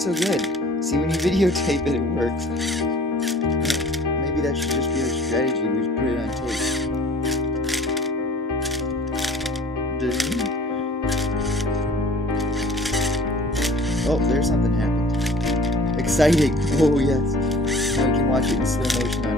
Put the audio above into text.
so good. See, when you videotape it, it works. Maybe that should just be our strategy. We should put it on tape. Oh, there's something happened. Exciting. Oh, yes. Now we can watch it in slow motion